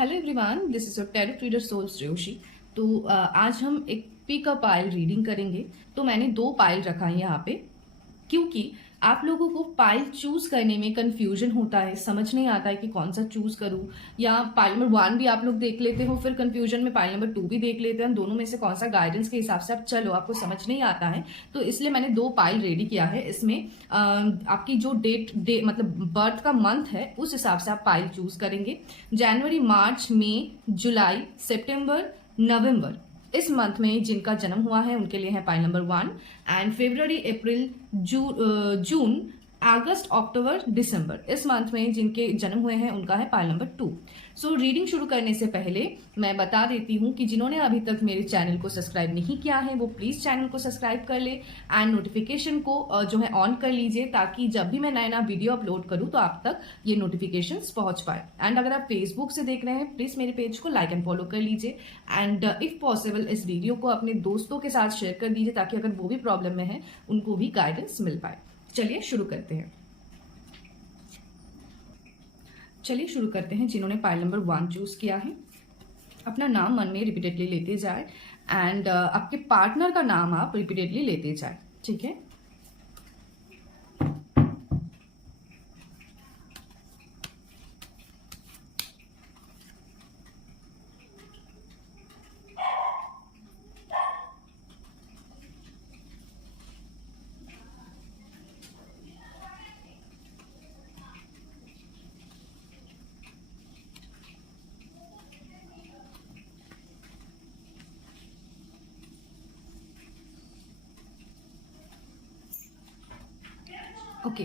Hello everyone, this is your tarot reader souls Shreyoshi. तो आज हम एक पिक अ पाइल रीडिंग करेंगे। तो मैंने 2 पाइल रखा है यहाँ पे, क्योंकि आप लोगों को पाइल चूज करने में कंफ्यूजन होता है, समझ नहीं आता है कि कौन सा चूज करूं। या पाइल नंबर 1 भी आप लोग देख लेते हो, फिर कंफ्यूजन में पाइल नंबर 2 भी देख लेते हैं। दोनों में से कौन सा गाइडेंस के हिसाब से आप चलो, आपको समझ नहीं आता है। तो इसलिए मैंने 2 पाइल रेडी किया है। इसमें आपकी जो डेट मतलब बर्थ का मंथ है उस हिसाब से आप पाइल चूज करेंगे। जनवरी, मार्च, मई, जुलाई, सितंबर, नवंबर, इस मंथ में जिनका जन्म हुआ है उनके लिए है पाइल नंबर 1। एंड फरवरी, अप्रैल, जून, अगस्त, अक्टूबर, दिसंबर, इस मंथ में जिनके जन्म हुए हैं उनका है पाइल नंबर 2। सो रीडिंग शुरू करने से पहले मैं बता देती हूँ कि जिन्होंने अभी तक मेरे चैनल को सब्सक्राइब नहीं किया है वो प्लीज चैनल को सब्सक्राइब कर ले एंड नोटिफिकेशन को जो है ऑन कर लीजिए, ताकि जब भी मैं नया नया वीडियो अपलोड करूँ तो आप तक ये नोटिफिकेशंस पहुंच पाए। एंड अगर आप फेसबुक से देख रहे हैं प्लीज मेरे पेज को लाइक एंड फॉलो कर लीजिए। एंड इफ पॉसिबल इस वीडियो को अपने दोस्तों के साथ शेयर कर दीजिए, ताकि अगर वो भी प्रॉब्लम में है उनको भी गाइडेंस मिल पाए। चलिए शुरू करते हैं। जिन्होंने पाइल नंबर 1 चूज किया है, अपना नाम मन में रिपीटेडली लेते जाए एंड आपके पार्टनर का नाम आप रिपीटेडली लेते जाए, ठीक है। ओके,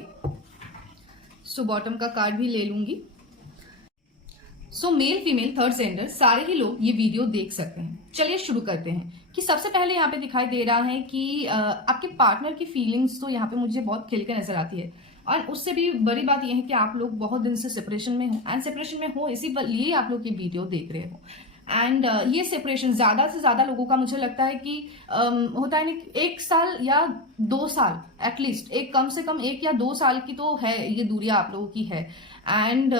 सो बॉटम का कार्ड भी ले लूंगी। सो मेल, फीमेल, थर्ड जेंडर सारे ही लोग ये वीडियो देख सकते हैं। चलिए शुरू करते हैं। कि सबसे पहले यहाँ पे दिखाई दे रहा है कि आपके पार्टनर की फीलिंग्स तो यहाँ पे मुझे बहुत खिल के नजर आती है। और उससे भी बड़ी बात यह है कि आप लोग बहुत दिन से सेपरेशन में हो, एंड सेपरेशन में हो इसीलिए आप लोग ये वीडियो देख रहे हो। एंड ये सेपरेशन ज्यादा से ज्यादा लोगों का मुझे लगता है कि होता है ना, 1 साल या 2 साल एटलीस्ट, एक कम से कम 1 या 2 साल की तो है ये दूरी आप लोगों की है। एंड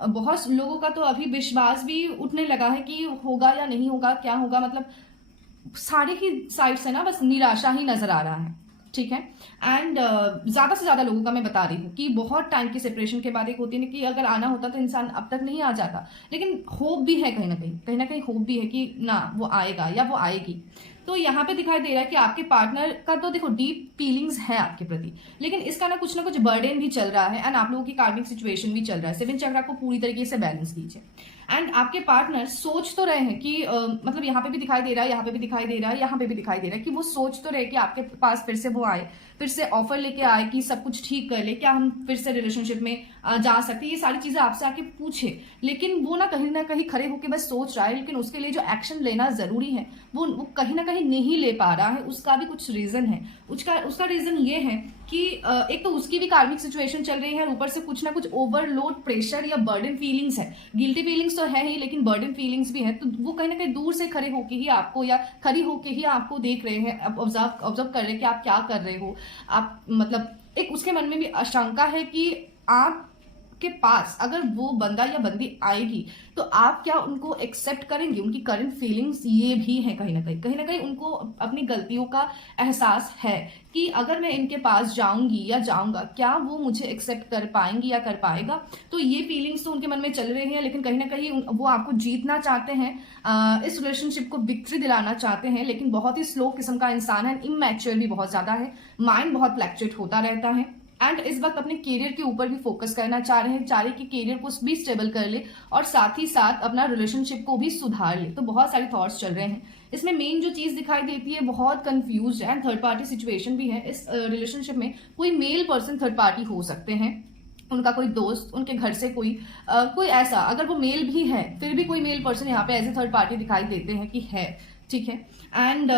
बहुत लोगों का तो अभी विश्वास भी उठने लगा है कि होगा या नहीं होगा, क्या होगा, मतलब सारे ही साइड से ना बस निराशा ही नजर आ रहा है, ठीक है। एंड ज्यादा से ज्यादा लोगों का मैं बता रही हूँ कि बहुत टाइम की सेपरेशन के बाद एक होती है ना कि अगर आना होता तो इंसान अब तक नहीं आ जाता, लेकिन होप भी है कहीं ना कहीं होप भी है कि ना वो आएगा या वो आएगी। तो यहाँ पे दिखाई दे रहा है कि आपके पार्टनर का तो देखो डीप फीलिंग्स है आपके प्रति, लेकिन इसका ना कुछ बर्डन भी चल रहा है एंड आप लोगों की कार्मिक सिचुएशन भी चल रहा है। 7 चक्रा को पूरी तरीके से बैलेंस कीजिए। एंड आपके पार्टनर सोच तो रहे हैं कि मतलब यहाँ पे भी दिखाई दे रहा है, यहाँ पे भी दिखाई दे रहा है, यहाँ पे भी दिखाई दे रहा है कि वो सोच तो रहे कि आपके पास फिर से वो आए, फिर से ऑफर लेके आए कि सब कुछ ठीक कर ले, क्या हम फिर से रिलेशनशिप में जा सकते हैं, ये सारी चीजें आपसे आके पूछे। लेकिन वो ना कहीं खड़े होके बस सोच रहा है, लेकिन उसके लिए जो एक्शन लेना जरूरी है वो कहीं ना कहीं नहीं ले पा रहा है। उसका भी कुछ रीजन है। उसका रीजन ये है कि एक तो उसकी भी कार्मिक सिचुएशन चल रही है और ऊपर से कुछ ना कुछ ओवरलोड प्रेशर या बर्डन फीलिंग्स है। गिल्टी फीलिंग्स तो है ही, लेकिन बर्डन फीलिंग्स भी है। तो वो कहीं ना कहीं दूर से खड़े होके ही आपको या खड़ी होके ही आपको देख रहे हैं, ऑब्जर्व कर रहे हैं कि आप क्या कर रहे हो। आप मतलब एक उसके मन में भी आशंका है कि आप के पास अगर वो बंदा या बंदी आएगी तो आप क्या उनको एक्सेप्ट करेंगे। उनकी करंट फीलिंग्स ये भी है, कहीं ना कहीं उनको अपनी गलतियों का एहसास है कि अगर मैं इनके पास जाऊंगी या जाऊंगा क्या वो मुझे एक्सेप्ट कर पाएंगी या कर पाएगा। तो ये फीलिंग्स तो उनके मन में चल रही है, लेकिन कहीं ना कहीं वो आपको जीतना चाहते हैं, इस रिलेशनशिप को विक्ट्री दिलाना चाहते हैं। लेकिन बहुत ही स्लो किस्म का इंसान है, इमैच्योर भी बहुत ज्यादा है, माइंड बहुत फ्लैक्चुएट होता रहता है। एंड इस वक्त अपने करियर के ऊपर भी फोकस करना चाह रहे हैं, चाह रहे कि करियर को भी स्टेबल कर ले और साथ ही साथ अपना रिलेशनशिप को भी सुधार ले। तो बहुत सारे थॉट्स चल रहे हैं। इसमें मेन जो चीज दिखाई देती है, बहुत कंफ्यूज है एंड थर्ड पार्टी सिचुएशन भी है। इस रिलेशनशिप में कोई मेल पर्सन थर्ड पार्टी हो सकते हैं, उनका कोई दोस्त, उनके घर से कोई ऐसा, अगर वो मेल भी है फिर भी कोई मेल पर्सन यहाँ पे एज ए थर्ड पार्टी दिखाई देते हैं कि है, ठीक है। एंड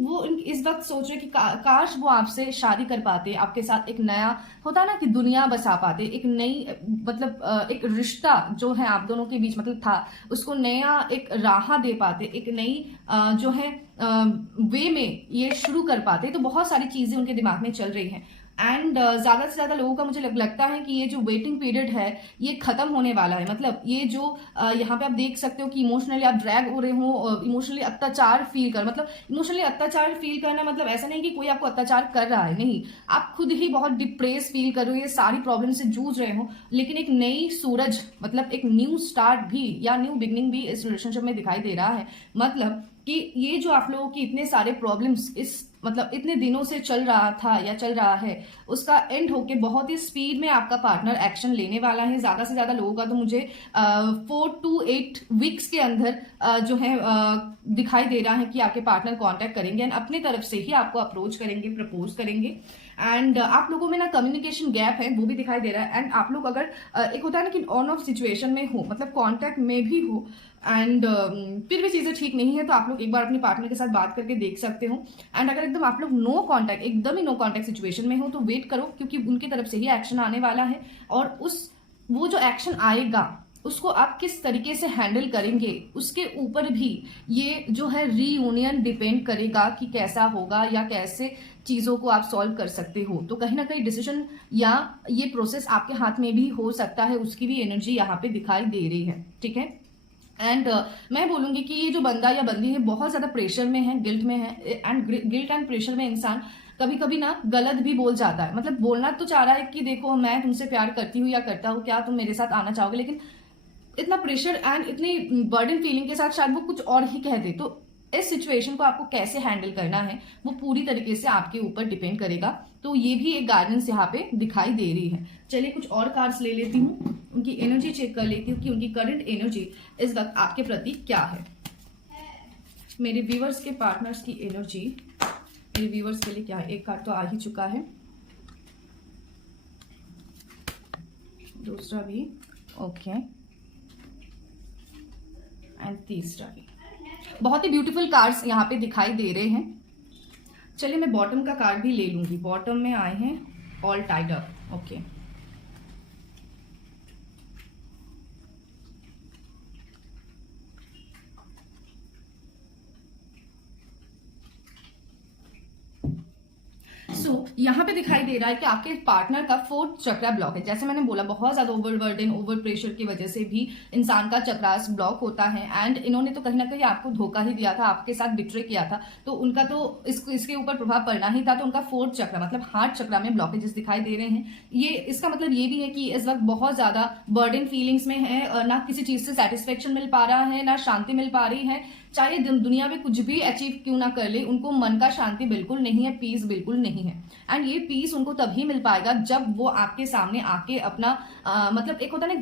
वो इस वक्त सोच रहे कि काश वो आपसे शादी कर पाते, आपके साथ एक नया होता है ना कि दुनिया बसा पाते, एक नई मतलब एक रिश्ता जो है आप दोनों के बीच मतलब था उसको नया एक राह दे पाते, एक नई जो है वे में ये शुरू कर पाते। तो बहुत सारी चीजें उनके दिमाग में चल रही हैं। एंड ज़्यादा से ज़्यादा लोगों का मुझे लगता है कि ये जो वेटिंग पीरियड है ये खत्म होने वाला है। मतलब ये जो यहाँ पे आप देख सकते हो कि इमोशनली आप ड्रैग हो रहे हो, इमोशनली अत्याचार फील कर, मतलब इमोशनली अत्याचार फील करना मतलब ऐसा नहीं कि कोई आपको अत्याचार कर रहा है, नहीं, आप खुद ही बहुत डिप्रेस फील कर रहे हो, ये सारी प्रॉब्लम से जूझ रहे हो, लेकिन एक नई सूरज मतलब एक न्यू स्टार्ट भी या न्यू बिगनिंग भी इस रिलेशनशिप में दिखाई दे रहा है। मतलब कि ये जो आप लोगों की इतने सारे प्रॉब्लम्स इस मतलब इतने दिनों से चल रहा था या चल रहा है, उसका एंड होके बहुत ही स्पीड में आपका पार्टनर एक्शन लेने वाला है। ज्यादा से ज्यादा लोगों का तो मुझे 4 to 8 वीक्स के अंदर जो है दिखाई दे रहा है कि आपके पार्टनर कांटेक्ट करेंगे एंड अपनी तरफ से ही आपको अप्रोच करेंगे, प्रपोज करेंगे। एंड आप लोगों में ना कम्युनिकेशन गैप है वो भी दिखाई दे रहा है। एंड आप लोग अगर एक होता है ना कि ऑन ऑफ सिचुएशन में हो, मतलब कांटेक्ट में भी हो एंड फिर भी चीजें ठीक नहीं है, तो आप लोग एक बार अपने पार्टनर के साथ बात करके देख सकते हो। एंड अगर एकदम आप लोग नो कांटेक्ट, एकदम ही नो कांटेक्ट सिचुएशन में हो तो वेट करो, क्योंकि उनकी तरफ से ही एक्शन आने वाला है। और वो जो एक्शन आएगा उसको आप किस तरीके से हैंडल करेंगे उसके ऊपर भी ये जो है रीयूनियन डिपेंड करेगा कि कैसा होगा या कैसे चीजों को आप सॉल्व कर सकते हो। तो कहीं ना कहीं डिसीजन या ये प्रोसेस आपके हाथ में भी हो सकता है, उसकी भी एनर्जी यहाँ पे दिखाई दे रही है, ठीक है। एंड मैं बोलूंगी कि ये जो बंदा या बंदी है बहुत ज्यादा प्रेशर में है, गिल्ट में है। एंड गिल्ट एंड प्रेशर में इंसान कभी कभी ना गलत भी बोल जाता है। मतलब बोलना तो चाह रहा है कि देखो मैं तुमसे प्यार करती हूँ या करता हूँ, क्या तुम मेरे साथ आना चाहोगे, लेकिन इतना प्रेशर एंड इतनी बर्डन फीलिंग के साथ शायद वो कुछ और ही कह दे। तो इस सिचुएशन को आपको कैसे हैंडल करना है वो पूरी तरीके से आपके ऊपर डिपेंड करेगा। तो ये भी एक गाइडेंस यहाँ पे दिखाई दे रही है। चलिए कुछ और कार्ड्स ले लेती हूँ, उनकी एनर्जी चेक कर लेती हूँ कि उनकी करंट एनर्जी इस वक्त आपके प्रति क्या है। मेरे व्यूअर्स के पार्टनर्स की एनर्जी मेरे व्यूअर्स के लिए क्या है। एक कार्ड तो आ ही चुका है, दूसरा भी ओके एंड तीसरा भी। बहुत ही ब्यूटीफुल कार्ड्स यहाँ पे दिखाई दे रहे हैं। चलिए मैं बॉटम का कार्ड भी ले लूंगी। बॉटम में आए हैं ऑल टाइड अप, ओके। यहाँ पे दिखाई दे रहा है कि आपके पार्टनर का 4th चक्रा ब्लॉक है। जैसे मैंने बोला बहुत ज्यादा ओवरबर्डन, ओवर प्रेशर की वजह से भी इंसान का चक्रास ब्लॉक होता है। एंड इन्होंने तो कहीं ना कहीं आपको धोखा ही दिया था, आपके साथ बिट्रे किया था, तो उनका तो इसके ऊपर प्रभाव पड़ना ही था। तो उनका 4th चक्रा मतलब हार्ट चक्रा में ब्लॉकेजेस दिखाई दे रहे हैं। ये इसका मतलब ये भी है कि इस वक्त बहुत ज्यादा बर्डन फीलिंग्स में है, ना किसी चीज से सेटिस्फेक्शन मिल पा रहा है, ना शांति मिल पा रही है। चाहे दुनिया में कुछ भी अचीव क्यों ना कर ले, उनको मन का शांति बिल्कुल नहीं है, पीस बिल्कुल नहीं है। एंड ये पीस उनको तभी मिल पाएगा जब वो आपके सामने आके अपना मतलब एक होता है ना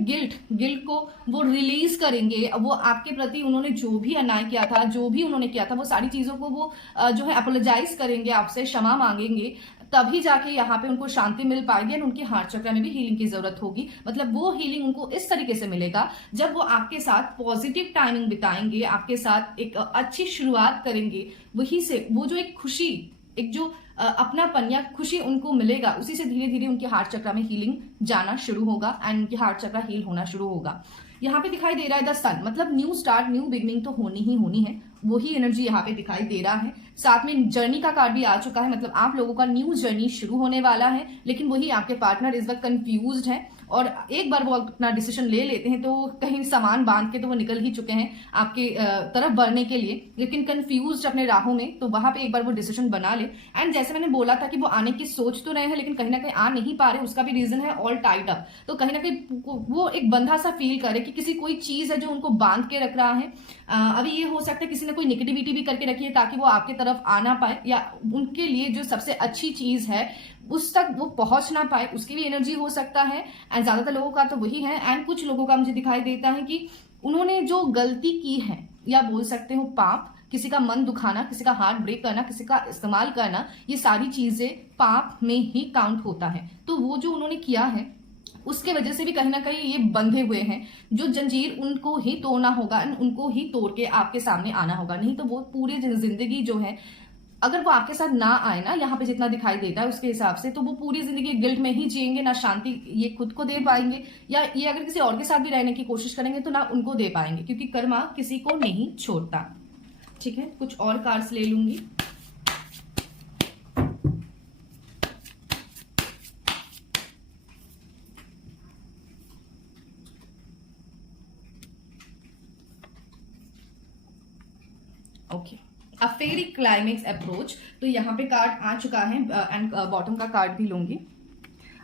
गिल्ट को वो रिलीज करेंगे। वो आपके प्रति उन्होंने जो भी अन्याय किया था, जो भी उन्होंने किया था, वो सारी चीजों को वो जो है अपोलोजाइज करेंगे, आपसे क्षमा मांगेंगे, तभी जाके यहाँ पे उनको शांति मिल पाएगी। और उनके हार्ट चक्र में भी हीलिंग की जरूरत होगी। मतलब वो हीलिंग उनको इस तरीके से मिलेगा जब वो आपके साथ पॉजिटिव टाइमिंग बिताएंगे, आपके साथ एक अच्छी शुरुआत करेंगे। वही से वो जो एक खुशी, एक जो अपनापन या खुशी उनको मिलेगा, उसी से धीरे धीरे उनके हार्ट चक्र में हीलिंग जाना शुरू होगा एंड उनके हार्ट चक्र हील होना शुरू होगा। यहाँ पे दिखाई दे रहा है द सन, मतलब न्यू स्टार्ट, न्यू बिगनिंग तो होनी ही होनी है। वही एनर्जी यहाँ पे दिखाई दे रहा है। साथ में जर्नी का कार्ड भी आ चुका है, मतलब आप लोगों का न्यू जर्नी शुरू होने वाला है। लेकिन वही आपके पार्टनर इस वक्त कंफ्यूज्ड है और एक बार वो अपना डिसीजन ले लेते हैं तो कहीं सामान बांध के तो वो निकल ही चुके हैं आपके तरफ बढ़ने के लिए, लेकिन कंफ्यूज्ड अपने राहों में। तो वहां पे एक बार वो डिसीजन बना ले। एंड जैसे मैंने बोला था कि वो आने की सोच तो रहे हैं लेकिन कहीं ना कहीं आ नहीं पा रहे, उसका भी रीजन है ऑल टाइड अप। तो कहीं ना कहीं वो एक बंधा सा फील करे कि किसी कोई चीज है जो उनको बांध के रख रहा है। अभी ये हो सकता है किसी ने कोई नेगेटिविटी भी करके रखी है ताकि वो आपके तरफ आ ना पाए, या उनके लिए जो सबसे अच्छी चीज है उस तक वो पहुंच ना पाए, उसकी भी एनर्जी हो सकता है। एंड ज्यादातर लोगों का तो वही है। एंड कुछ लोगों का मुझे दिखाई देता है कि उन्होंने जो गलती की है या बोल सकते हो पाप, किसी का मन दुखाना, किसी का हार्ट ब्रेक करना, किसी का इस्तेमाल करना, ये सारी चीजें पाप में ही काउंट होता है। तो वो जो उन्होंने किया है उसके वजह से भी कहीं ना कहीं ये बंधे हुए हैं। जो जंजीर उनको ही तोड़ना होगा, उनको ही तोड़ के आपके सामने आना होगा, नहीं तो वो पूरी जिंदगी जो है अगर वो आपके साथ ना आए ना, यहाँ पे जितना दिखाई देता है उसके हिसाब से, तो वो पूरी जिंदगी गिल्ट में ही जिएंगे, ना शांति ये खुद को दे पाएंगे, या ये अगर किसी और के साथ भी रहने की कोशिश करेंगे तो ना उनको दे पाएंगे, क्योंकि कर्मा किसी को नहीं छोड़ता। ठीक है, कुछ और कार्ड्स ले लूंगी। ओके, अ फेरी क्लाइमेक्स अप्रोच, तो यहाँ पे कार्ड आ चुका है एंड बॉटम का कार्ड भी लूंगी।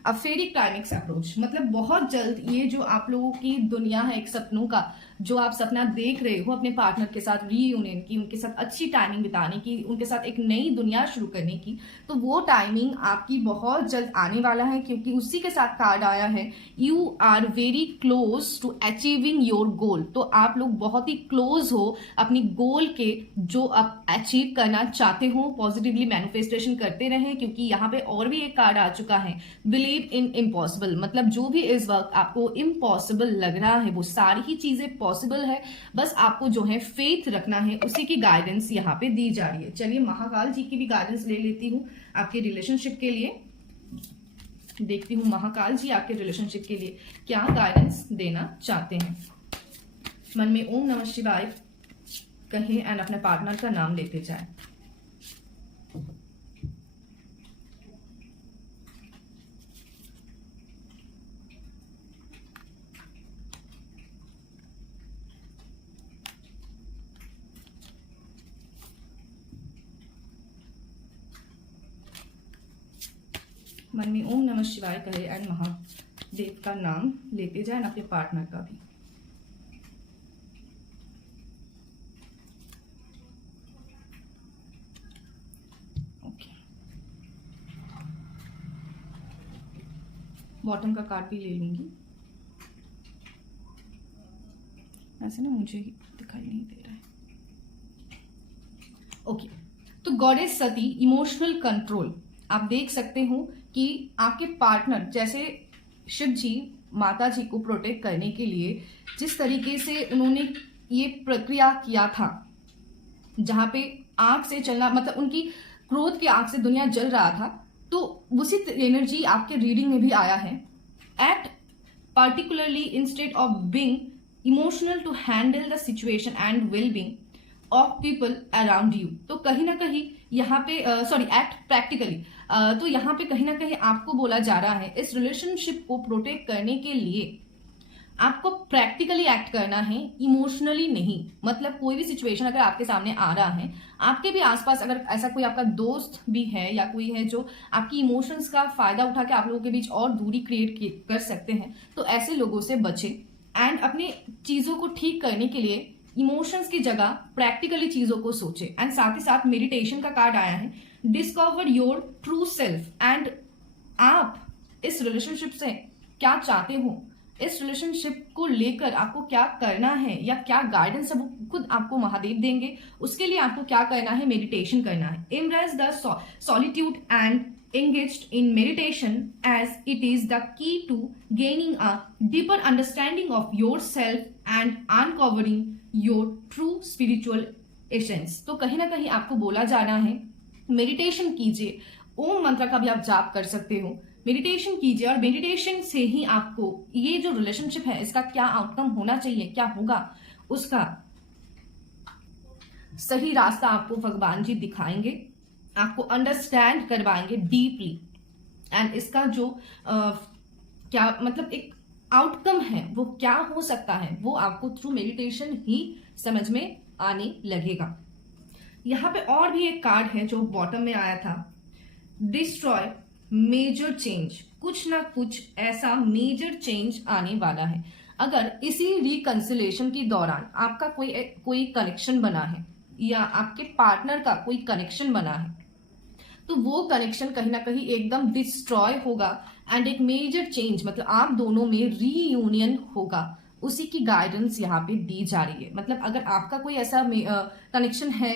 अ फेरी क्लाइमेक्स अप्रोच मतलब बहुत जल्द ये जो आप लोगों की दुनिया है एक सपनों का, जो आप सपना देख रहे हो अपने पार्टनर के साथ रीयूनियन की, उनके साथ अच्छी टाइमिंग बिताने की, उनके साथ एक नई दुनिया शुरू करने की, तो वो टाइमिंग आपकी बहुत जल्द आने वाला है, क्योंकि उसी के साथ कार्ड आया है you are very close to achieving your goal. तो आप लोग बहुत ही क्लोज हो अपनी गोल के, जो आप अचीव करना चाहते हो। पॉजिटिवली मैनिफेस्टेशन करते रहें, क्योंकि यहाँ पे और भी एक कार्ड आ चुका है बिलीव इन इम्पॉसिबल, मतलब जो भी इस वक्त आपको इम्पॉसिबल लग रहा है वो सारी ही चीजें पॉसिबल है, बस आपको जो है फेथ रखना है, उसी की गाइडेंस यहाँ पे दी जा रही है। चलिए महाकाल जी की भी गाइडेंस ले लेती हूँ आपके रिलेशनशिप के लिए। देखती हूँ महाकाल जी आपके रिलेशनशिप के लिए क्या गाइडेंस देना चाहते हैं। मन में ओम नमः शिवाय कहें एंड अपने पार्टनर का नाम लेते जाए। मन में ओम नमः शिवाय कहे एंड महादेव का नाम लेते जाए अपने पार्टनर का भी। ओके, बॉटम का कार्ड भी ले लूंगी। ऐसे ना मुझे दिखाई नहीं दे रहा है। ओके, तो गॉडेस सती इमोशनल कंट्रोल, आप देख सकते हो कि आपके पार्टनर जैसे शिव जी माता जी को प्रोटेक्ट करने के लिए जिस तरीके से उन्होंने ये प्रक्रिया किया था, जहां पे आंख से चलना, मतलब उनकी क्रोध की आंख से दुनिया जल रहा था, तो उसी एनर्जी आपके रीडिंग में भी आया है। Act particularly instead of being emotional to handle the situation and well-being of people around you। तो कहीं ना कहीं यहाँ पे एक्ट प्रैक्टिकली, तो यहाँ पे कहीं ना कहीं आपको बोला जा रहा है इस रिलेशनशिप को प्रोटेक्ट करने के लिए आपको प्रैक्टिकली एक्ट करना है, इमोशनली नहीं। मतलब कोई भी सिचुएशन अगर आपके सामने आ रहा है, आपके भी आसपास अगर ऐसा कोई आपका दोस्त भी है या कोई है जो आपकी इमोशंस का फायदा उठा के आप लोगों के बीच और दूरी क्रिएट कर सकते हैं, तो ऐसे लोगों से बचें एंड अपनी चीजों को ठीक करने के लिए इमोशंस की जगह प्रैक्टिकली चीजों को सोचें। एंड साथ ही साथ मेडिटेशन का कार्ड आया है, discover your true self. And आप इस रिलेशनशिप से क्या चाहते हो, इस रिलेशनशिप को लेकर आपको क्या करना है या क्या गाइडेंस है, वो खुद आपको महादेव देंगे। उसके लिए आपको क्या करना है, मेडिटेशन करना है। Embrace the solitude and engaged in meditation as it is the key to gaining a deeper understanding of yourself and uncovering your true spiritual essence। तो कहीं ना कहीं आपको बोला जा रहा है मेडिटेशन कीजिए, ओम मंत्र का भी आप जाप कर सकते हो, मेडिटेशन कीजिए और मेडिटेशन से ही आपको ये जो रिलेशनशिप है इसका क्या आउटकम होना चाहिए, क्या होगा, उसका सही रास्ता आपको भगवान जी दिखाएंगे, आपको अंडरस्टैंड करवाएंगे डीपली। एंड इसका जो क्या मतलब एक आउटकम है वो क्या हो सकता है, वो आपको थ्रू मेडिटेशन ही समझ में आने लगेगा। यहाँ पे और भी एक कार्ड है जो बॉटम में आया था, डिस्ट्रॉय मेजर चेंज। कुछ ना कुछ ऐसा मेजर चेंज आने वाला है। अगर इसी रिकंसिलेशन के दौरान आपका कोई कनेक्शन बना है या आपके पार्टनर का कोई कनेक्शन बना है, तो वो कनेक्शन कहीं ना कहीं एकदम डिस्ट्रॉय होगा एंड एक मेजर चेंज, मतलब आप दोनों में रीयूनियन होगा, उसी की गाइडेंस यहाँ पे दी जा रही है। मतलब अगर आपका कोई ऐसा कनेक्शन है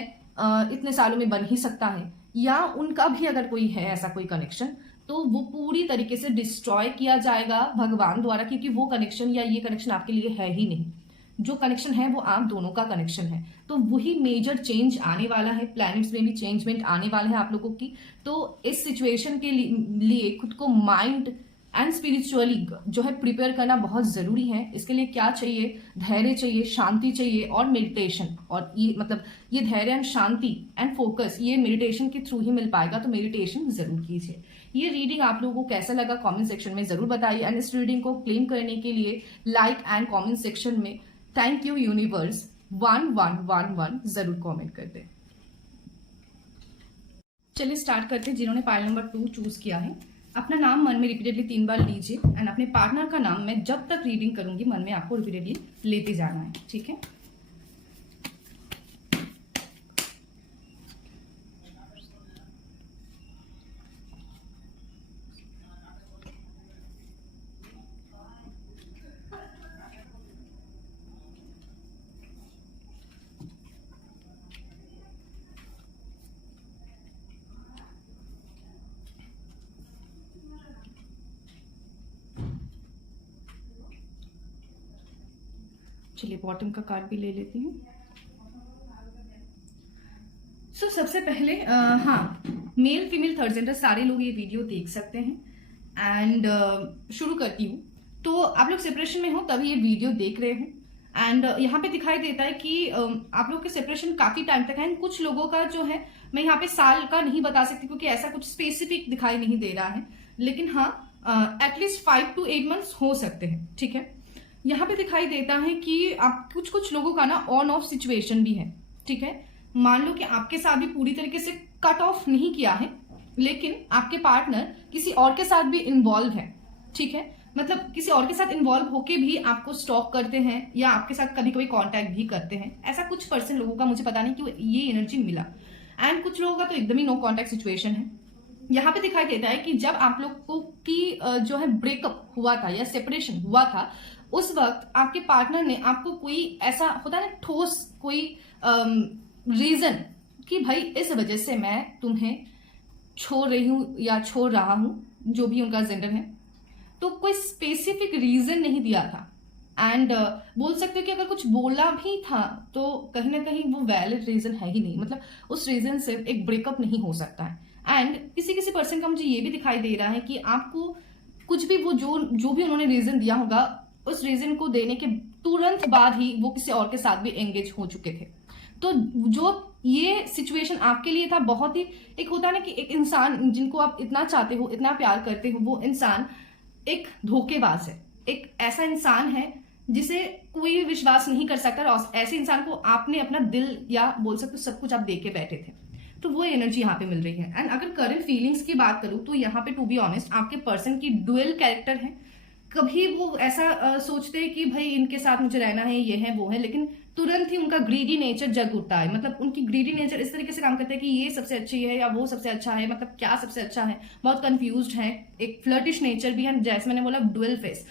इतने सालों में बन ही सकता है, या उनका भी अगर कोई है ऐसा कोई कनेक्शन, तो वो पूरी तरीके से डिस्ट्रॉय किया जाएगा भगवान द्वारा, क्योंकि वो कनेक्शन या ये कनेक्शन आपके लिए है ही नहीं। जो कनेक्शन है वो आप दोनों का कनेक्शन है। तो वही मेजर चेंज आने वाला है, प्लैनेट्स में भी चेंजमेंट आने वाला है आप लोगों की। तो इस सिचुएशन के लिए खुद को माइंड एंड स्पिरिचुअली जो है प्रिपेयर करना बहुत जरूरी है। इसके लिए क्या चाहिए, धैर्य चाहिए, शांति चाहिए और मेडिटेशन। और ये मतलब ये धैर्य एंड शांति एंड फोकस ये मेडिटेशन के थ्रू ही मिल पाएगा, तो मेडिटेशन जरूर कीजिए। ये रीडिंग आप लोगों को कैसा लगा कमेंट सेक्शन में जरूर बताइए। एंड इस रीडिंग को क्लेम करने के लिए लाइक एंड कमेंट सेक्शन में थैंक यू यूनिवर्स 1111 जरूर कमेंट कर दें। चलिए स्टार्ट करते हैं। जिन्होंने पाइल नंबर 2 चूज किया है, अपना नाम मन में रिपीटेडली 3 बार लीजिए एंड अपने पार्टनर का नाम मैं जब तक रीडिंग करूंगी मन में आपको रिपीटेडली लेते जाना है, ठीक है। चलिए बॉटम का कार्ड भी ले लेती हूँ। सबसे पहले हाँ, मेल फीमेल थर्ड जेंडर सारे लोग ये वीडियो देख सकते हैं एंड शुरू करती हूँ। तो आप लोग सेपरेशन में हो तभी ये वीडियो देख रहे हो एंड यहाँ पे दिखाई देता है कि आप लोग के सेपरेशन काफी टाइम तक है। कुछ लोगों का जो है मैं यहाँ पे साल का नहीं बता सकती क्योंकि ऐसा कुछ स्पेसिफिक दिखाई नहीं दे रहा है, लेकिन हाँ एटलीस्ट 5 to 8 months हो सकते हैं, ठीक है। यहाँ पे दिखाई देता है कि आप कुछ लोगों का ना ऑन ऑफ सिचुएशन भी है, ठीक है। मान लो कि आपके साथ भी पूरी तरीके से कट ऑफ नहीं किया है, लेकिन आपके पार्टनर किसी और के साथ भी इन्वॉल्व है, ठीक है। मतलब किसी और के साथ इन्वॉल्व होके भी आपको स्टॉक करते हैं या आपके साथ कभी कभी कांटेक्ट भी करते हैं। ऐसा कुछ पर्सन लोगों का मुझे पता नहीं क्यों ये एनर्जी मिला एंड कुछ लोगों का तो एकदम ही नो कांटेक्ट सिचुएशन है। यहाँ पे दिखाई देता है कि जब आप लोगों की जो है ब्रेकअप हुआ था या सेपरेशन हुआ था, उस वक्त आपके पार्टनर ने आपको कोई ऐसा होता है ना ठोस कोई रीजन कि भाई इस वजह से मैं तुम्हें छोड़ रही हूं या छोड़ रहा हूं, जो भी उनका जेंडर है, तो कोई स्पेसिफिक रीजन नहीं दिया था एंड बोल सकते हो कि अगर कुछ बोला भी था तो कहीं ना कहीं वो वैलिड रीजन है ही नहीं। मतलब उस रीजन से एक ब्रेकअप नहीं हो सकता है। एंड किसी पर्सन का मुझे ये भी दिखाई दे रहा है कि आपको कुछ भी वो जो भी उन्होंने रीजन दिया होगा, उस रीजन को देने के तुरंत बाद ही वो किसी और के साथ भी एंगेज हो चुके थे। तो जो ये सिचुएशन आपके लिए था बहुत ही, एक होता है ना कि एक इंसान जिनको आप इतना चाहते हो, इतना प्यार करते हो, वो इंसान एक धोखेबाज है, एक ऐसा इंसान है जिसे कोई भी विश्वास नहीं कर सकता और ऐसे इंसान को आपने अपना दिल या बोल सकते हो सब कुछ आप दे के बैठे थे। तो वो एनर्जी यहाँ पे मिल रही है। एंड अगर करंट फीलिंग्स की बात करूं तो यहाँ पे टू बी ऑनेस्ट आपके पर्सन की डुअल कैरेक्टर है। कभी वो ऐसा सोचते हैं कि भाई इनके साथ मुझे रहना है, ये है वो है, लेकिन तुरंत ही उनका ग्रीडी नेचर जग उठता है। मतलब उनकी ग्रीडी नेचर इस तरीके से काम करता है कि ये सबसे अच्छी है या वो सबसे अच्छा है, मतलब क्या सबसे अच्छा है, बहुत कंफ्यूज्ड है। एक फ्लर्टिश नेचर भी है, जैसे मैंने बोला डुअल फेस।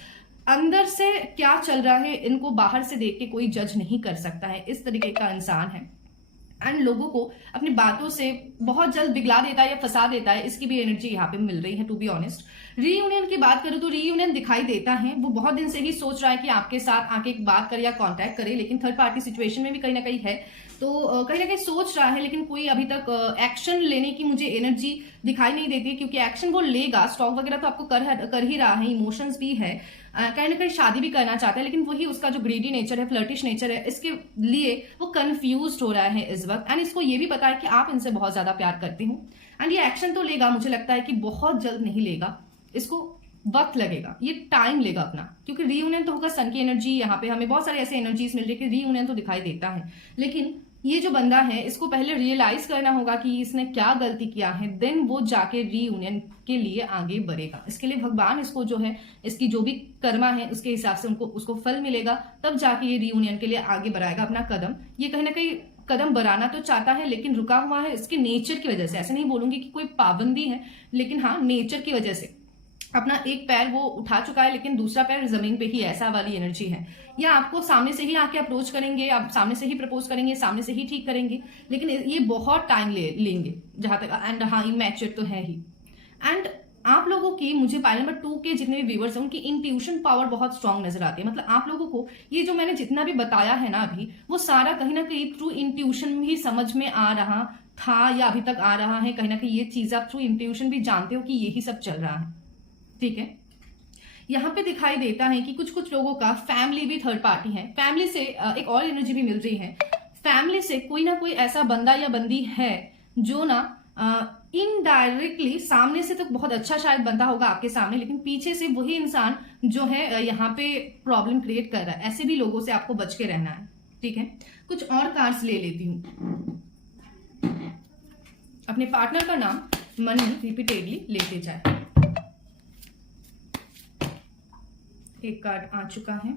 अंदर से क्या चल रहा है इनको बाहर से देख के कोई जज नहीं कर सकता है, इस तरीके का इंसान है। एंड लोगों को अपनी बातों से बहुत जल्द बिगला देता है या फंसा देता है, इसकी भी एनर्जी यहाँ पे मिल रही है टू बी ऑनेस्ट। रीयूनियन की बात करूं तो रीयूनियन दिखाई देता है, वो बहुत दिन से ही सोच रहा है कि आपके साथ आके एक बात करे या कांटेक्ट करे, लेकिन थर्ड पार्टी सिचुएशन में भी कहीं ना कहीं है, तो कहीं ना कहीं सोच रहा है, लेकिन कोई अभी तक एक्शन लेने की मुझे एनर्जी दिखाई नहीं देती है। क्योंकि एक्शन वो लेगा, स्टॉक वगैरह तो आपको कर ही रहा है, इमोशंस भी है, कहीं ना कहीं शादी भी करना चाहता है, लेकिन वही उसका जो ग्रीडी नेचर है, फ्लर्टिश नेचर है, इसके लिए वो कंफ्यूज हो रहा है इस वक्त। एंड इसको ये भी पता है कि आप इनसे बहुत ज्यादा प्यार करते हो एंड ये एक्शन तो लेगा, मुझे लगता है कि बहुत जल्द नहीं लेगा, इसको वक्त लगेगा, ये टाइम लेगा अपना। क्योंकि रीयूनियन तो होगा सन की एनर्जी, यहाँ पे हमें बहुत सारी ऐसी एनर्जीज मिल रही है कि रीयूनियन तो दिखाई देता है, लेकिन ये जो बंदा है इसको पहले रियलाइज करना होगा कि इसने क्या गलती किया है, देन वो जाके रीयूनियन के लिए आगे बढ़ेगा। इसके लिए भगवान इसको जो है, इसकी जो भी कर्मा है उसके हिसाब से उसको फल मिलेगा, तब जाके ये रीयूनियन के लिए आगे बढ़ाएगा अपना कदम। ये कहीं ना कहीं कदम बढ़ाना तो चाहता है, लेकिन रुका हुआ है इसके नेचर की वजह से। ऐसे नहीं बोलूंगी कि कोई पाबंदी है, लेकिन हाँ नेचर की वजह से अपना एक पैर वो उठा चुका है, लेकिन दूसरा पैर जमीन पे ही, ऐसा वाली एनर्जी है। या आपको सामने से ही आके अप्रोच करेंगे, आप सामने से ही प्रपोज करेंगे, सामने से ही ठीक करेंगे, लेकिन ये बहुत टाइम लेंगे जहां तक। एंड हाँ इमैच्योर तो है ही। एंड आप लोगों की, मुझे पाइल नंबर 2 के जितने भी व्यूअर्स हैं उनकी इंट्यूशन पावर बहुत स्ट्रांग नजर आती है। मतलब आप लोगों को ये जो मैंने जितना भी बताया है ना अभी, वो सारा कहीं ना कहीं थ्रू इंट्यूशन भी समझ में आ रहा था या अभी तक आ रहा है। कहीं ना कहीं ये चीज आप थ्रू इंट्यूशन भी जानते हो कि यही सब चल रहा है, ठीक है। यहाँ पे दिखाई देता है कि कुछ लोगों का फैमिली भी थर्ड पार्टी है। फैमिली से एक और एनर्जी भी मिल रही है, फैमिली से कोई ना कोई ऐसा बंदा या बंदी है जो ना इनडायरेक्टली, सामने से तो बहुत अच्छा शायद बंदा होगा आपके सामने, लेकिन पीछे से वही इंसान जो है यहाँ पे प्रॉब्लम क्रिएट कर रहा है। ऐसे भी लोगों से आपको बच के रहना है, ठीक है। कुछ और कार्ड्स ले लेती हूँ। अपने पार्टनर का नाम मन में रिपीटेडली लेते जाए। एक कार्ड आ चुका है।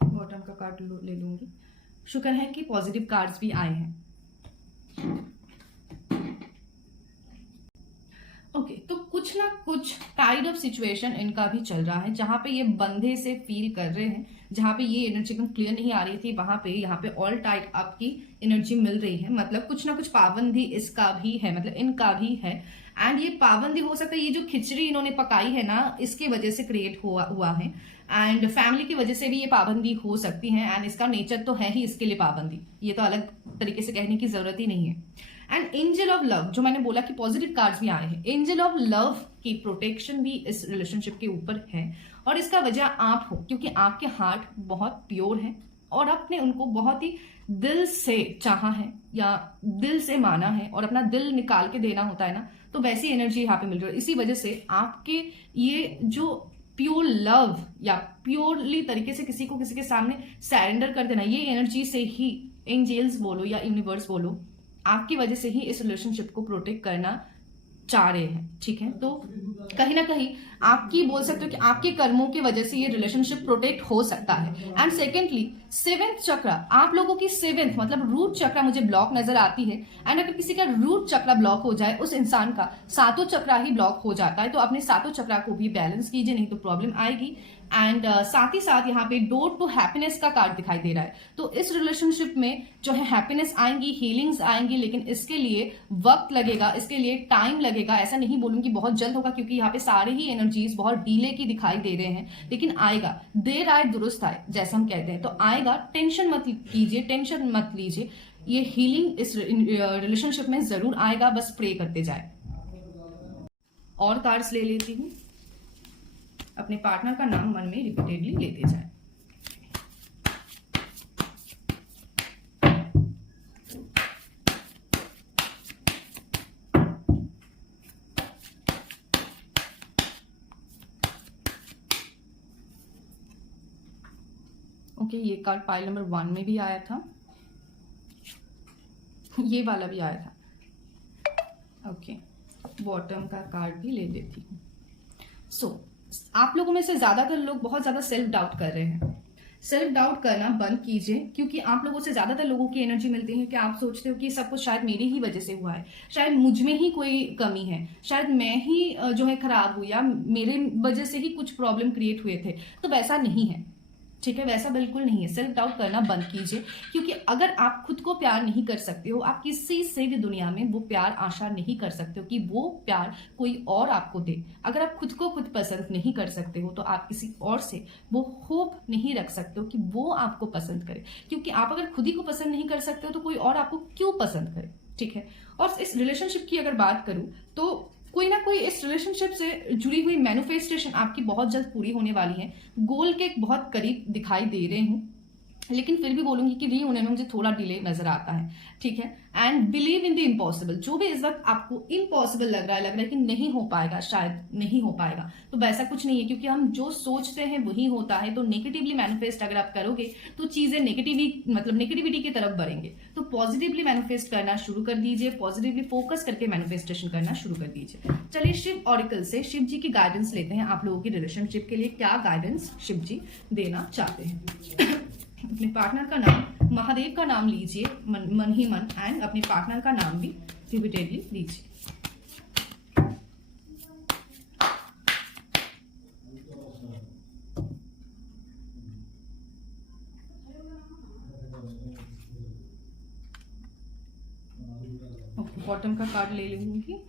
बॉटम का कार्ड ले लूंगी। शुक्र है कि पॉजिटिव कार्ड्स भी आए हैं। ओके, तो कुछ ना कुछ काइंड ऑफ सिचुएशन इनका भी चल रहा है जहां पे ये बंधे से फील कर रहे हैं, जहां पे ये एनर्जी एकदम क्लियर नहीं आ रही थी, वहां पे यहाँ पे ऑल टाइट अप की एनर्जी मिल रही है। मतलब कुछ ना कुछ पाबंदी इसका भी है, मतलब इनका भी है। एंड ये पाबंदी हो सकता है ये जो खिचड़ी इन्होंने पकाई है ना, इसके वजह से क्रिएट हुआ है। एंड फैमिली की वजह से भी ये पाबंदी हो सकती है। एंड इसका नेचर तो है ही इसके लिए पाबंदी, ये तो अलग तरीके से कहने की जरूरत ही नहीं है। एंड एंजल ऑफ लव, जो मैंने बोला कि पॉजिटिव कार्ड्स भी आए हैं, एंजल ऑफ लव की प्रोटेक्शन भी इस रिलेशनशिप के ऊपर है। और इसका वजह आप हो, क्योंकि आपके हार्ट बहुत प्योर है और आपने उनको बहुत ही दिल से चाहा है या दिल से माना है, और अपना दिल निकाल के देना होता है ना, तो वैसी एनर्जी यहाँ पे मिल रही है। इसी वजह से आपके ये जो प्योर लव या प्योरली तरीके से किसी के सामने सरेंडर कर देना, ये एनर्जी से ही एंजेल्स बोलो या यूनिवर्स बोलो, आपकी वजह से ही इस रिलेशनशिप को प्रोटेक्ट करना चाह रहे हैं। ठीक है, तो कहीं ना कहीं आपकी बोल सकते हो कि आपके कर्मों की वजह से ये रिलेशनशिप प्रोटेक्ट हो सकता है। एंड सेकेंडली, 7th चक्र, आप लोगों की 7th मतलब रूट चक्र मुझे ब्लॉक नजर आती है। एंड अगर किसी का रूट चक्र ब्लॉक हो जाए, उस इंसान का 7वां चक्र ही ब्लॉक हो जाता है, तो अपने 7वां चक्र को भी बैलेंस कीजिए, नहीं तो प्रॉब्लम आएगी। एंड साथ ही साथ यहाँ पे डोर टू हैप्पीनेस का कार्ड दिखाई दे रहा है। तो इस रिलेशनशिप में जो है हैप्पीनेस आएंगी, हीलिंग्स आएंगी, लेकिन इसके लिए वक्त लगेगा, इसके लिए टाइम लगेगा। ऐसा नहीं बोलूंगी बहुत जल्द होगा, क्योंकि यहाँ पे सारे ही एनर्जीज बहुत डीले की दिखाई दे रहे हैं, लेकिन आएगा। देर आए दुरुस्त आए, जैसा हम कहते हैं, तो आएगा। टेंशन मत कीजिए, टेंशन मत लीजिए, ये हीलिंग इस रिलेशनशिप में जरूर आएगा, बस प्रे करते जाए। और कार्ड्स ले लेती हूँ। अपने पार्टनर का नाम मन में रिपीटेडली लेते जाए। ओके, ये कार्ड पाइल नंबर 1 में भी आया था, ये वाला भी आया था। ओके, बॉटम का कार्ड भी ले लेती हूँ। सो आप लोगों में से ज्यादातर लोग बहुत ज्यादा सेल्फ डाउट कर रहे हैं। सेल्फ डाउट करना बंद कीजिए, क्योंकि आप लोगों से ज्यादातर लोगों की एनर्जी मिलती है कि आप सोचते हो कि सब कुछ शायद मेरी ही वजह से हुआ है, शायद मुझ में ही कोई कमी है, शायद मैं ही जो है खराब हुई, या मेरे वजह से ही कुछ प्रॉब्लम क्रिएट हुए थे। तो वैसा नहीं है, ठीक है, वैसा बिल्कुल नहीं है। सेल्फ डाउट करना बंद कीजिए, क्योंकि अगर आप खुद को प्यार नहीं कर सकते हो, आप किसी से भी दुनिया में वो प्यार आशा नहीं कर सकते हो कि वो प्यार कोई और आपको दे। अगर आप खुद को खुद पसंद नहीं कर सकते हो, तो आप किसी और से वो होप नहीं रख सकते हो कि वो आपको पसंद करे, क्योंकि आप अगर खुद ही को पसंद नहीं कर सकते हो तो कोई और आपको क्यों पसंद करे। ठीक है, और इस रिलेशनशिप की अगर बात करूं, तो कोई ना कोई इस रिलेशनशिप से जुड़ी हुई मैनिफेस्टेशन आपकी बहुत जल्द पूरी होने वाली है। गोल के बहुत करीब दिखाई दे रहे हूं, लेकिन फिर भी बोलूंगी कि रीयूनियन में मुझे थोड़ा डिले नजर आता है। ठीक है, and believe in the impossible. जो भी इस वक्त आपको इम्पॉसिबल लग रहा है कि नहीं हो पाएगा, शायद नहीं हो पाएगा, तो वैसा कुछ नहीं है, क्योंकि हम जो सोचते हैं वही होता है। तो नेगेटिवली मैनिफेस्ट अगर आप करोगे तो चीजें नेगेटिविटी की तरफ बढ़ेंगे। तो पॉजिटिवली मैनिफेस्ट करना शुरू कर दीजिए, पॉजिटिवली फोकस करके मैनिफेस्टेशन करना शुरू कर दीजिए। चलिए शिव ऑरिकल से शिव जी की गाइडेंस लेते हैं। आप लोगों की रिलेशनशिप के लिए क्या गाइडेंस शिव जी देना चाहते हैं। अपने पार्टनर का नाम, महादेव का नाम लीजिए मन ही मन, एंड अपने पार्टनर का नाम भी रिपीटेडली लीजिए। बॉटम का कार्ड ले लूंगी।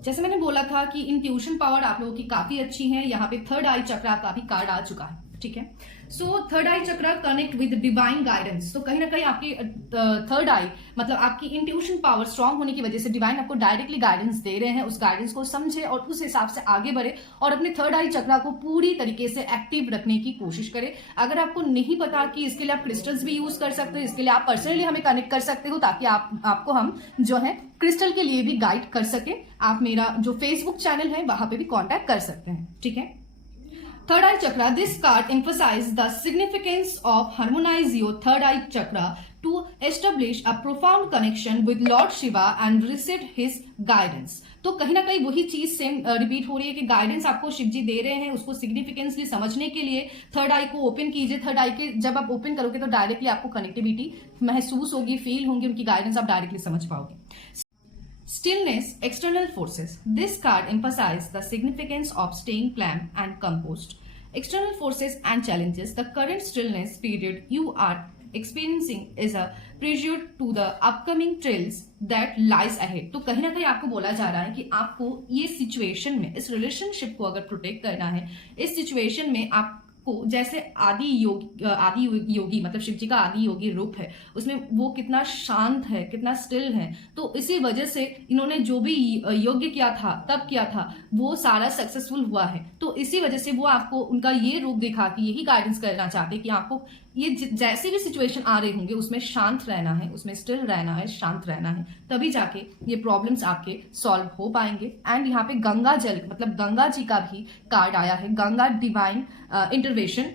जैसे मैंने बोला था कि इंट्यूशन पावर आप लोगों की काफी अच्छी है। यहाँ पे 3rd आई चक्र का भी कार्ड आ चुका है। ठीक है। So third I chakra connect with divine guidance. तो कहीं ना कहीं आपकी थर्ड आई मतलब आपकी इंट्यूशन पावर स्ट्रांग होने की वजह से डिवाइन आपको डायरेक्टली गाइडेंस दे रहे हैं। उस गाइडेंस को समझे और उस हिसाब से आगे बढ़े और अपने थर्ड आई चक्रा को पूरी तरीके से एक्टिव रखने की कोशिश करें। अगर आपको नहीं पता कि इसके लिए आप क्रिस्टल्स भी यूज कर सकते हो, इसके लिए आप पर्सनली हमें कनेक्ट कर सकते हो ताकि आपको हम जो है क्रिस्टल के लिए भी गाइड कर सके। आप मेरा जो फेसबुक चैनल है वहां पे भी कांटेक्ट कर सकते हैं, ठीक है। Third eye chakra, this card emphasizes the significance of harmonize your third eye chakra to establish a profound connection with Lord Shiva and receive his guidance. तो कहीं ना कहीं वही चीज सेम रिपीट हो रही है कि गाइडेंस आपको शिव जी दे रहे हैं, उसको सिग्निफिकेंसली समझने के लिए थर्ड आई को ओपन कीजिए। थर्ड आई के जब आप ओपन करोगे तो डायरेक्टली आपको कनेक्टिविटी महसूस होगी, फील होंगी, उनकी गाइडेंस आप डायरेक्टली समझ पाओगे। Stillness, external forces. This card emphasizes the significance of staying calm and composed. External forces and challenges. The current stillness period you are experiencing is a prelude to the upcoming trails that lies ahead. तो कहीं ना कहीं आपको बोला जा रहा है कि आपको ये सिचुएशन में, इस रिलेशनशिप को अगर प्रोटेक्ट करना है, इस सिचुएशन में आप को जैसे आदि योगी मतलब शिव जी का आदि योगी रूप है, उसमें वो कितना शांत है, कितना स्टिल है। तो इसी वजह से इन्होंने जो भी योग्य किया था, तब किया था, वो सारा सक्सेसफुल हुआ है। तो इसी वजह से वो आपको उनका ये रूप दिखा कि यही गाइडेंस करना चाहते कि आपको ये जैसे भी सिचुएशन आ रहे होंगे उसमें शांत रहना है, उसमें स्टिल रहना है, शांत रहना है, तभी जाके ये प्रॉब्लम्स आपके सॉल्व हो पाएंगे। एंड यहाँ पे गंगा जल मतलब गंगा जी का भी कार्ड आया है, Ganga divine intervention,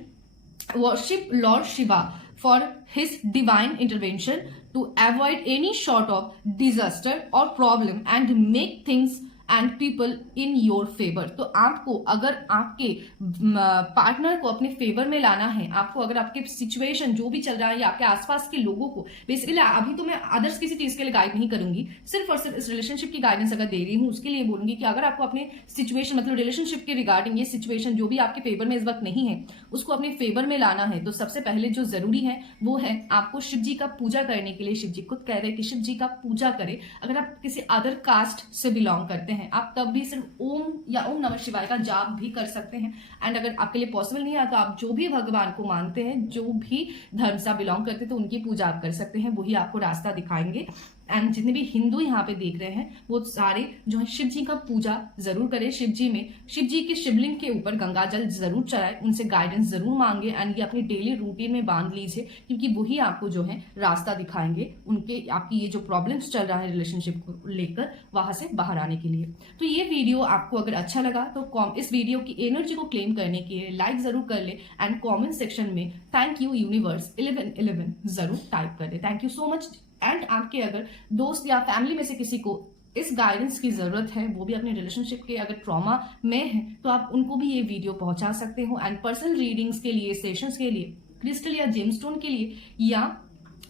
worship lord Shiva for his divine intervention to avoid any sort of disaster और problem and make things and people in your favour. तो आपको अगर आपके पार्टनर को अपने फेवर में लाना है, आपको अगर आपके सिचुएशन जो भी चल रहा है या आपके आसपास के लोगों को, बेसिकली अभी तो मैं अदर्स किसी चीज के लिए गाइड नहीं करूंगी, सिर्फ और सिर्फ इस रिलेशनशिप की गाइडेंस अगर दे रही हूँ उसके लिए बोलूंगी कि अगर आपको अपने सिचुएशन मतलब रिलेशनशिप के रिगार्डिंग ये सिचुएशन जो भी आपके फेवर में इस वक्त नहीं है उसको अपने फेवर में लाना है, तो सबसे पहले जो जरूरी है वो है आपको शिव जी का पूजा करने के लिए। शिव जी खुद कह रहे हैं कि शिव जी का पूजा करें। अगर आप किसी अदर कास्ट से बिलोंग करते हैं आप तब भी सिर्फ ओम या ओम नमः शिवाय का जाप भी कर सकते हैं। एंड अगर आपके लिए पॉसिबल नहीं है तो आप जो भी भगवान को मानते हैं, जो भी धर्म से बिलोंग करते हैं, तो उनकी पूजा आप कर सकते हैं, वही आपको रास्ता दिखाएंगे। एंड जितने भी हिंदू यहाँ पे देख रहे हैं वो सारे जो है शिव जी का पूजा जरूर करें। शिव जी में शिव जी के शिवलिंग के ऊपर गंगा जल जरूर चढ़ाए, उनसे गाइडेंस जरूर मांगे एंड ये अपनी डेली रूटीन में बांध लीजिए, क्योंकि वही आपको जो है रास्ता दिखाएंगे उनके आपकी ये जो प्रॉब्लम्स चल रहा है रिलेशनशिप को लेकर वहां से बाहर आने के लिए। तो ये वीडियो आपको अगर अच्छा लगा तो इस वीडियो की एनर्जी को क्लेम करने के लिए लाइक जरूर कर ले एंड कॉमेंट सेक्शन में थैंक यू यूनिवर्स 1111 जरूर टाइप कर दे। Thank you so much. And आपके अगर दोस्त या फैमिली में से किसी को इस गाइडेंस की जरूरत है, वो भी अपने रिलेशनशिप के अगर ट्रॉमा में है, तो आप उनको भी ये वीडियो पहुंचा सकते हो। एंड पर्सनल रीडिंग्स के लिए, सेशंस के लिए, क्रिस्टल या जेमस्टोन के लिए, या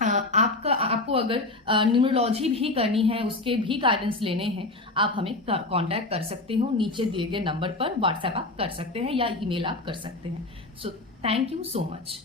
आपको अगर न्यूमरोलॉजी भी करनी है, उसके भी गाइडेंस लेने हैं, आप हमें कांटेक्ट कर सकते हो। नीचे दिए गए नंबर पर व्हाट्सएप आप कर सकते हैं या ईमेल आप कर सकते हैं। So thank you so much.